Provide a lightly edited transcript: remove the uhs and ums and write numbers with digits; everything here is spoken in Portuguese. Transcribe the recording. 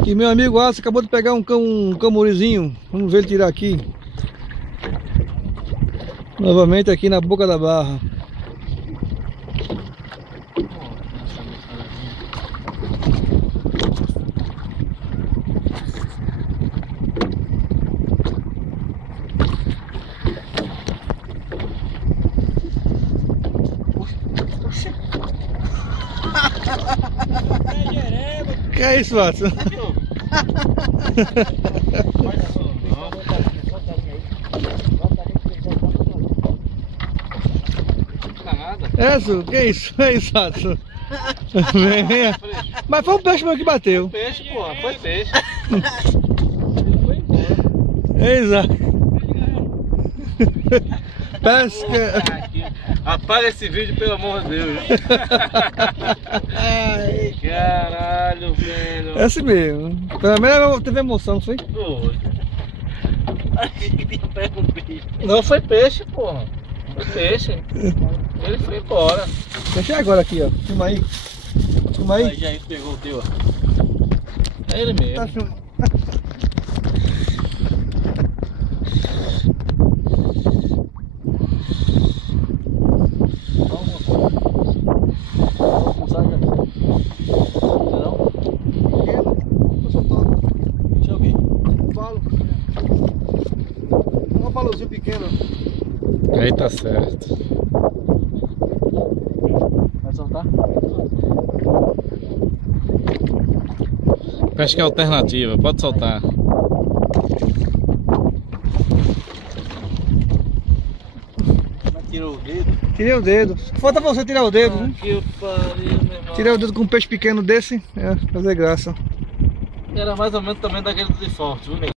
Aqui, meu amigo Aço acabou de pegar um camurizinho. Vamos ver ele tirar aqui. Novamente aqui na boca da barra. Que é isso, Watson? É isso, que é isso? É isso, Watson. Venha. Mas foi um peixe mesmo que bateu. Peixe, porra, foi peixe. Exato. Pesca. Apaga esse vídeo, pelo amor de Deus. Ai, caralho, velho. é assim mesmo. Pelo menos teve emoção, não foi? Foi. Não foi peixe, porra. Foi peixe. Ele foi embora. Deixa agora aqui, ó. Filma aí. Filma aí. Aí já pegou o teu, ó. É ele mesmo. Tá filmando. Um balãozinho pequeno. Aí tá certo. Vai soltar? Pesca alternativa, pode soltar. Tirou o dedo? Tirei o dedo. Falta você tirar o dedo, né? Que pariu, meu irmão. Tirei o dedo com um peixe pequeno desse. É, fazer graça. Era mais ou menos também daquele de forte, viu, nego?